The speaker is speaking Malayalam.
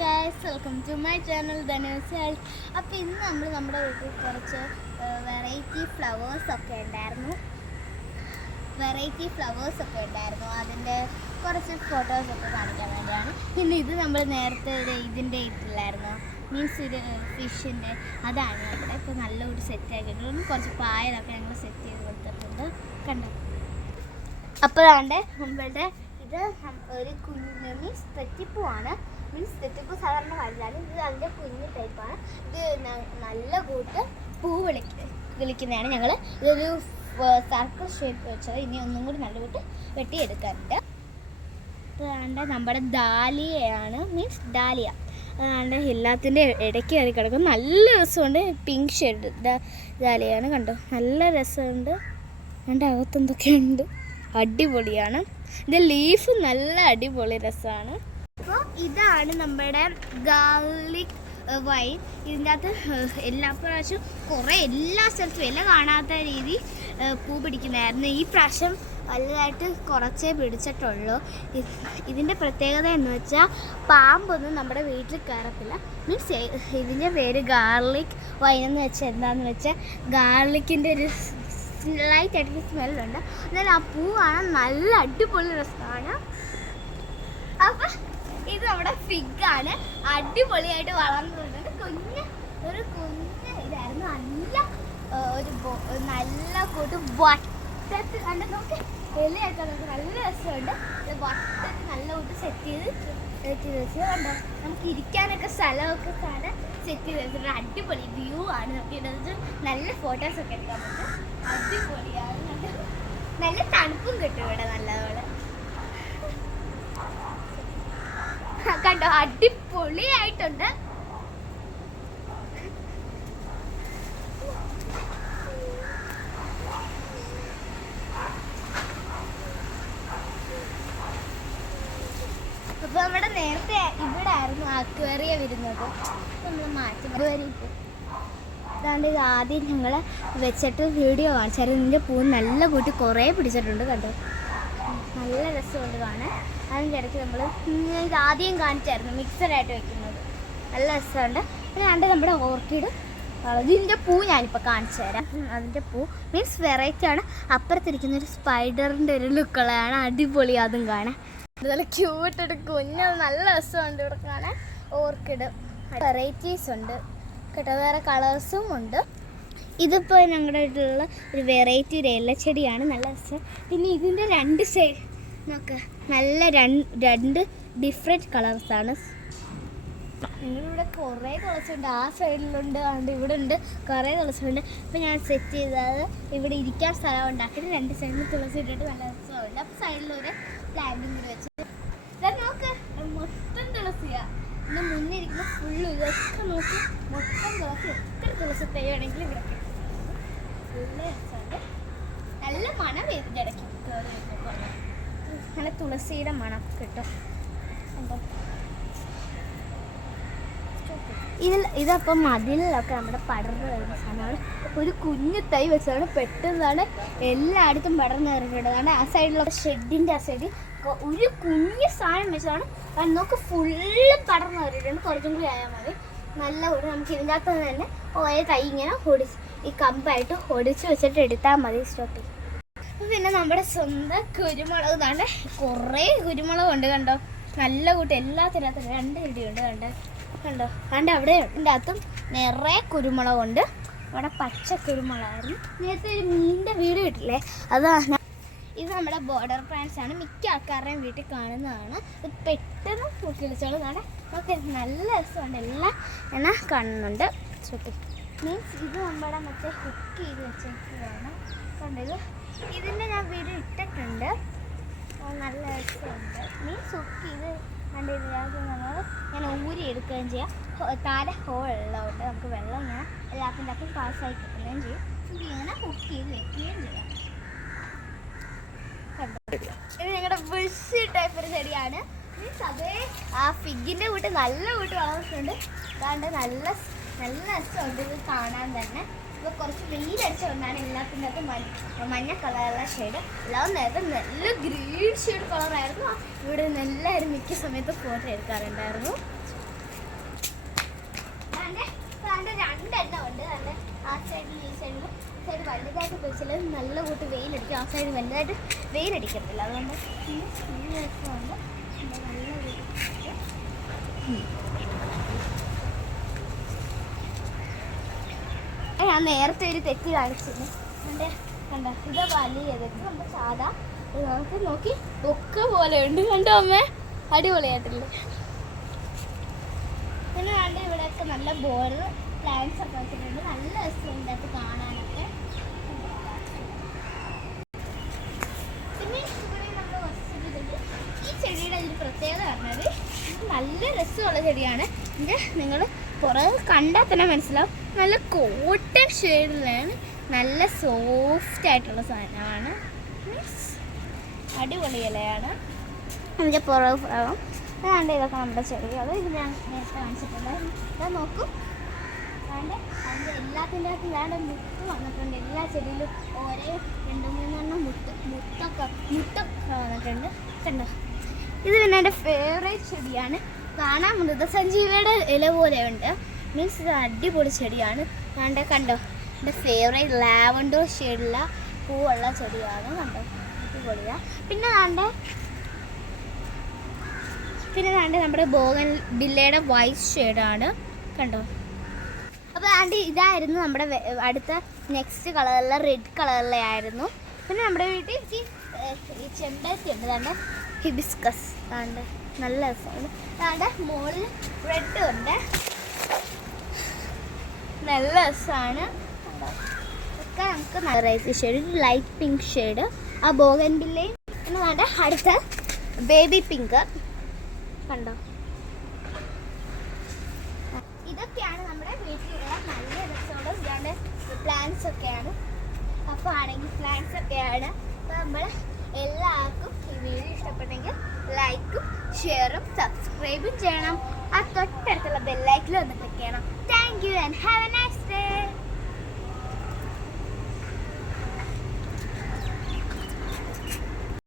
Guys, welcome to my channel Dhanus. അപ്പോൾ ഇന്ന് നമ്മൾ നമ്മുടെ വീട്ടിൽ കുറച്ച് വെറൈറ്റി ഫ്ലവേഴ്സൊക്കെ ഉണ്ടായിരുന്നു. അതിൻ്റെ കുറച്ച് ഫോട്ടോസൊക്കെ കാണിക്കാൻ വേണ്ടിയാണ്. പിന്നെ ഇത് നമ്മൾ നേരത്തെ ഇതിൻ്റെ ഇട്ടില്ലായിരുന്നു, മീൻസ് ഒരു ഫിഷിൻ്റെ. അതാണ് നമ്മുടെ ഇപ്പോൾ നല്ലൊരു സെറ്റ് ആക്കിയിട്ടുണ്ട്. കുറച്ച് പായലൊക്കെ ഞങ്ങൾ സെറ്റ് ചെയ്ത് കൊടുത്തിട്ടുണ്ട്, കണ്ടോ. അപ്പോൾ അതാണ്ട് നമ്മളുടെ ഇത് ഒരു കുഞ്ഞ് മീൻസ് തെറ്റിപ്പൂവാണ്. മീൻസ് തെറ്റിപ്പൂ സാധാരണ വലുതാണ്, ഇത് അതിൻ്റെ കുഞ്ഞ് ടൈപ്പാണ്. ഇത് നല്ല കൂട്ട് പൂ വിളിക്കുന്നതാണ് ഞങ്ങൾ. ഇതൊരു സർക്കിൾ ഷേപ്പ് വെച്ചത്. ഇനി ഒന്നും കൂടി നല്ല കൂട്ട് വെട്ടിയെടുക്കാറുണ്ട്. അതാണ്ട് നമ്മുടെ ഡാലിയയാണ്, മീൻസ് ഡാലിയ. അതാണ്ട് എല്ലാത്തിൻ്റെ ഇടയ്ക്ക് കയറി കിടക്കും. നല്ല രസമുണ്ട്. പിങ്ക് ഷെയ്ഡ് ഡാലിയാണ്, കണ്ടോ. നല്ല രസമുണ്ട്. അതിൻ്റെ അകത്തെന്തൊക്കെയുണ്ട്, അടിപൊളിയാണ്. ഇതിൻ്റെ ലീഫ് നല്ല അടിപൊളി രസമാണ്. അപ്പോൾ ഇതാണ് നമ്മുടെ ഗാർലിക് വൈൻ. ഇതിൻ്റെ അകത്ത് എല്ലാ പ്രാവശ്യവും എല്ലാ സ്ഥലത്തും ഇല കാണാത്ത രീതി പൂ പിടിക്കുന്നതായിരുന്നു. ഈ പ്രാവശ്യം വലുതായിട്ട് കുറച്ചേ പിടിച്ചിട്ടുള്ളൂ. ഇതിൻ്റെ പ്രത്യേകത എന്ന് വെച്ചാൽ പാമ്പൊന്നും നമ്മുടെ വീട്ടിൽ കയറത്തില്ല. മീൻസ് ഇതിൻ്റെ പേര് ഗാർലിക് വൈൻ എന്ന് വെച്ചാൽ എന്താണെന്ന് വെച്ചാൽ ഗാർലിക്കിൻ്റെ ഒരു ലൈറ്റായിട്ടൊരു സ്മെല്ലുണ്ട്. എന്നാൽ ആ പൂ കാണാൻ നല്ല അടിപൊളി രസമാണ്. അപ്പം ഇത് നമ്മുടെ ഫിഗാണ്. അടിപൊളിയായിട്ട് വളർന്നിട്ടുണ്ട്. ഒരു കുഞ്ഞ് ഇതായിരുന്നു. നല്ല കൂട്ട് വട്ടത്തിൽ കണ്ട് നമുക്ക് ഇലയൊക്കെ നമുക്ക് നല്ല രസമുണ്ട്. വട്ടത്തിൽ നല്ല കൂട്ട് സെറ്റ് ചെയ്ത് വെച്ച് കണ്ടോ. നമുക്ക് ഇരിക്കാനൊക്കെ സ്ഥലമൊക്കെ കാണാൻ സെറ്റ് ചെയ്ത് വെച്ചിട്ടുണ്ട്. അടിപൊളി വ്യൂ ആണ്. നമുക്ക് ഇതിനകത്ത് നല്ല ഫോട്ടോസൊക്കെ എടുക്കാൻ പറ്റും. അടിപൊളിയാണ്. നല്ല തണുപ്പും കിട്ടും ഇവിടെ നല്ലപോലെ. കണ്ടോ, അടിപൊളിയായിട്ടുണ്ട്. അപ്പൊ നമ്മുടെ നേരത്തെ ഇവിടെ ആയിരുന്നു അക്വേറിയം വരുന്നത്. നമ്മൾ മാറ്റി അതാണ്ട് ഇത് ആദ്യം ഞങ്ങൾ വെച്ചിട്ട് വീഡിയോ കാണിച്ചായിരുന്നു. ഇതിൻ്റെ പൂ നല്ല കൂട്ടി കുറേ പിടിച്ചിട്ടുണ്ട്, കണ്ടോ. നല്ല രസമുണ്ട് കാണാൻ. അതിൻ്റെ ഇടയ്ക്ക് നമ്മൾ ഇത് ആദ്യം കാണിച്ചായിരുന്നു മിക്സഡായിട്ട് വെക്കുന്നത്. നല്ല രസമുണ്ട്. പിന്നെ കണ്ട് നമ്മുടെ ഓർക്കിഡ്. ഇതിൻ്റെ പൂ ഞാനിപ്പോൾ കാണിച്ചു തരാം. അതിൻ്റെ പൂ മീൻസ് വെറൈറ്റി ആണ്. അപ്പുറത്തിരിക്കുന്നൊരു സ്പൈഡറിൻ്റെ ഒരു ലുക്കുള്ളതാണ്. അടിപൊളി അതും കാണാൻ. അതുപോലെ ക്യൂട്ടൊരു കുഞ്ഞ് നല്ല രസമുണ്ട് ഇവിടെ കാണാൻ. ഓർക്കിഡ് വെറൈറ്റീസ് ഉണ്ട് കേട്ടോ, വേറെ കളേഴ്സും ഉണ്ട്. ഇതിപ്പോൾ ഞങ്ങളുടെ വീട്ടിലുള്ള ഒരു വെറൈറ്റി ഒരു ഇലച്ചെടിയാണ്, നല്ല രസം. പിന്നെ ഇതിൻ്റെ രണ്ട് സൈഡ് നോക്ക്, നല്ല രണ്ട് ഡിഫറെൻറ്റ് കളേഴ്സാണ്. ഞങ്ങളിവിടെ കുറേ തുളസിയുണ്ട്. ആ സൈഡിലുണ്ട്, അതുകൊണ്ട് ഇവിടെ ഉണ്ട് കുറേ തുളസിയുണ്ട്. അപ്പോൾ ഞാൻ സെറ്റ് ചെയ്തത് ഇവിടെ ഇരിക്കാൻ സ്ഥലം ഉണ്ടാക്കിയിട്ട് രണ്ട് സൈഡിൽ തുളസി ഇട്ടിട്ട് നല്ല രസമുണ്ട്. അപ്പോൾ സൈഡിലൊരു പ്ലാന്റും കൂടി വെച്ചിട്ട് നോക്ക്, മൊത്തം തുളസിയാണ്. പിന്നെ മുന്നിരിക്കുന്ന ഫുള്ള് ഇതൊക്കെ നോക്കി മൊത്തം തുളസി. എത്ര തുളസി തൈ വേണമെങ്കിലും ഇവിടെ കിട്ടും. നല്ല രസമുണ്ട്. നല്ല മണം ഇതിൻ്റെ ഇടയ്ക്ക് കയറി വരുമ്പോൾ നല്ല തുളസിയുടെ മണം കിട്ടും. ഇതപ്പം മതിലൊക്കെ നമ്മുടെ പടർന്നു വരുന്ന സാധനമാണ്. ഒരു കുഞ്ഞു തൈ വെച്ചാണ് പെട്ടെന്നാണ് എല്ലായിടത്തും പടർന്നു കയറിയിട്ടുള്ളത്. ആ സൈഡിലൊക്കെ ഷെഡിൻ്റെ ആ സൈഡിൽ ഒരു കുഞ്ഞു സാധനം വെച്ചാണ് നമുക്ക് ഫുള്ള് പടർന്നു കയറിയിട്ടുണ്ട്. കുറച്ചും കൂടി ആയാൽ മതി. നല്ല കൂടി നമുക്ക് ഇതിൻ്റെ അകത്ത് തന്നെ ഓരോ തൈ ഇങ്ങനെ ഈ കമ്പായിട്ട് ഒടിച്ച് വെച്ചിട്ട് എടുത്താൽ മതി സ്റ്റോപ്പിൽ. പിന്നെ നമ്മുടെ സ്വന്തം കുരുമുളക് താണ്ട് കുറേ കുരുമുളകുണ്ട്, കണ്ടോ. നല്ല കൂട്ട് എല്ലാത്തിനകത്തും രണ്ട് ചെടിയുണ്ട്, കണ്ടോ. അവിടെ ഇതിൻ്റെ അകത്തും നിറയെ കുരുമുളകുണ്ട്. അവിടെ പച്ച കുരുമുളകായിരുന്നു. നേരത്തെ ഒരു മീനിൻ്റെ വീട് കിട്ടില്ലേ, അതാണ്. ഇത് നമ്മുടെ ബോർഡർ പ്ലാന്റ്സ് ആണ്. മിക്ക ആൾക്കാരുടെയും വീട്ടിൽ കാണുന്നതാണ്. ഇത് പെട്ടെന്ന് കിളിച്ചോളൂ. കാണാൻ ഓക്കെ, നല്ല രസമുണ്ട്. എല്ലാം എന്നാൽ കാണുന്നുണ്ട്. മീൻസ് ഇത് നമ്മുടെ മറ്റേ കുക്ക് ചെയ്ത് വെച്ചിട്ടാണ്, കണ്ടത്. ഇതിൻ്റെ ഞാൻ വീഡിയോ ഇട്ടിട്ടുണ്ട്. നല്ല രസമുണ്ട്. മീൻസ് കുക്ക് ചെയ്ത് കണ്ടിട്ട് നമ്മൾ ഞാൻ ഊരി എടുക്കുകയും ചെയ്യാം. താഴെ ഹോളുള്ളതുകൊണ്ട് നമുക്ക് വെള്ളം ഇങ്ങനെ എല്ലാത്തിൻ്റെ അകത്തും പാസ്സായി കിട്ടുകയും ചെയ്യും. ഇങ്ങനെ കുക്ക് ചെയ്ത് വെക്കുകയും ചെയ്യാം. ഇത് ഞങ്ങളുടെ ബുഷ് ടൈപ്പ് ഒരു ചെടിയാണ്. മീൻസ് അതേ ആ ഫിഗിൻ്റെ കൂട്ട് നല്ല കൂട്ട് വളർന്നിട്ടുണ്ട്. അതുകൊണ്ട് നല്ല രസമുണ്ട് ഇത് കാണാൻ തന്നെ. ഇപ്പോൾ കുറച്ച് വെയിലടിച്ചുകൊണ്ടാണ് എല്ലാത്തിൻ്റെ അകത്ത് മഞ്ഞ കളറുള്ള ഷെയ്ഡ്. എല്ലാം നേരത്തെ നല്ല ഗ്രീൻ ഷെയ്ഡ് കളറായിരുന്നു. ഇവിടെ എല്ലാവരും മിക്ക സമയത്ത് ഫോട്ടോ എടുക്കാറുണ്ടായിരുന്നു. രണ്ടെണ്ണം ഉണ്ട്. ആ സൈഡിൽ ഈ സൈഡിൽ സൈഡ് വലുതായിട്ട് പിടിച്ചാൽ നല്ല കൂട്ട് വെയിലടിക്കും. ആ സൈഡ് വലുതായിട്ട് വെയിലടിക്കത്തില്ല. അതുകൊണ്ട് ഈ രസമുണ്ട്. ഞാൻ നേരത്തെ ഒരു തെറ്റ് കാണിച്ചിരുന്നു. എൻ്റെ കണ്ടോ, ഇത് വലിയത് നമ്മുടെ സാധാ നമുക്ക് നോക്കി ഒക്കെ പോലെ ഉണ്ട്. കണ്ടോ അമ്മേ, അടിപൊളിയായിട്ടില്ലേ? പിന്നെ കണ്ട് ഇവിടെയൊക്കെ നല്ല ബോർഡർ പ്ലാന്റ്സ് ഒക്കെ വെച്ചിട്ടുണ്ട്. നല്ല രസമുണ്ട് അത് കാണാനൊക്കെ. പിന്നെ ഇവിടെ നമ്മൾ വസ്തുണ്ട്. ഈ ചെടിയുടെ ഒരു പ്രത്യേകത പറഞ്ഞത് നല്ല രസമുള്ള ചെടിയാണ്. ഇത് നിങ്ങൾ പുറകെ കണ്ടാൽ തന്നെ മനസ്സിലാവും. നല്ല കോട്ടൺ ഷെയ്ഡിലാണ്, നല്ല സോഫ്റ്റ് ആയിട്ടുള്ള സാധനമാണ്. അടിപൊളി ഇലയാണ്. അതിൻ്റെ പുറകെ ഭാഗം വേണ്ട. ഇതൊക്കെ നമ്മുടെ ചെടികൾ. ഇത് ഞാൻ നേരത്തെ കാണിച്ചിട്ടുണ്ട്. അത് നോക്കും വേണ്ട. അതിൻ്റെ എല്ലാത്തിൻ്റെ അകത്തും വേണ്ട മുട്ട് വന്നിട്ടുണ്ട്. എല്ലാ ചെടിയിലും ഓരോ 2-3 മുട്ടൊക്കെ വന്നിട്ടുണ്ട്. കണ്ടോ, ഇത് പിന്നെ എൻ്റെ ഫേവറേറ്റ് ചെടിയാണ്. കാണാൻ മൃതസഞ്ജീവിയുടെ ഇല പോലെ ഉണ്ട്. മീൻസ് ഇത് അടിപൊളി ചെടിയാണ്. കണ്ടോ, എൻ്റെ ഫേവറേറ്റ് ലാവൻഡർ ഷെയ്ഡുള്ള പൂവുള്ള ചെടിയാണ്. കണ്ടോ, അടിപൊളിയാണ്. പിന്നെ നമ്മുടെ ബോഗൻ ബില്ലയുടെ വൈറ്റ് ഷെയ്ഡാണ്. കണ്ടോ. അപ്പോൾ ഇതായിരുന്നു നമ്മുടെ അടുത്ത നെക്സ്റ്റ് കളറിലെ റെഡ് കളറിലെ ആയിരുന്നു. പിന്നെ നമ്മുടെ വീട്ടിൽ ഈ ചെമ്പരത്തി ഉണ്ട്. കണ്ട് ഹിബിസ്കസ് കണ്ട് നല്ല രസമാണ്. കണ്ട് മുകളിൽ റെഡ് ഉണ്ട്, നല്ല രസമാണ്. ഒക്കെ നമുക്ക് variety shade, light pink shade ആ ബോഗൻ ബില്ലയും. പിന്നെ കണ്ട് അടുത്ത ബേബി പിങ്ക്. കണ്ടോ, ഇതൊക്കെയാണ് നമ്മുടെ വീട്ടിലുള്ള നല്ല രസമുള്ള ഇതാണ്ട് പ്ലാന്റ്സ് ഒക്കെയാണ്. അപ്പോൾ ആണെങ്കിൽ പ്ലാന്റ്സ് ഒക്കെയാണ്. അപ്പോൾ നമ്മൾ എല്ലാവർക്കും ഈ വീഡിയോ ഇഷ്ടപ്പെട്ടെങ്കിൽ ലൈക്കും ഷെയറും സബ്സ്ക്രൈബും ചെയ്യണം. ആ തൊട്ടടുത്തുള്ള ബെല്ലൈക്കനിൽ ഒന്ന് ക്ലിക്ക് ചെയ്യണം. Thank you and have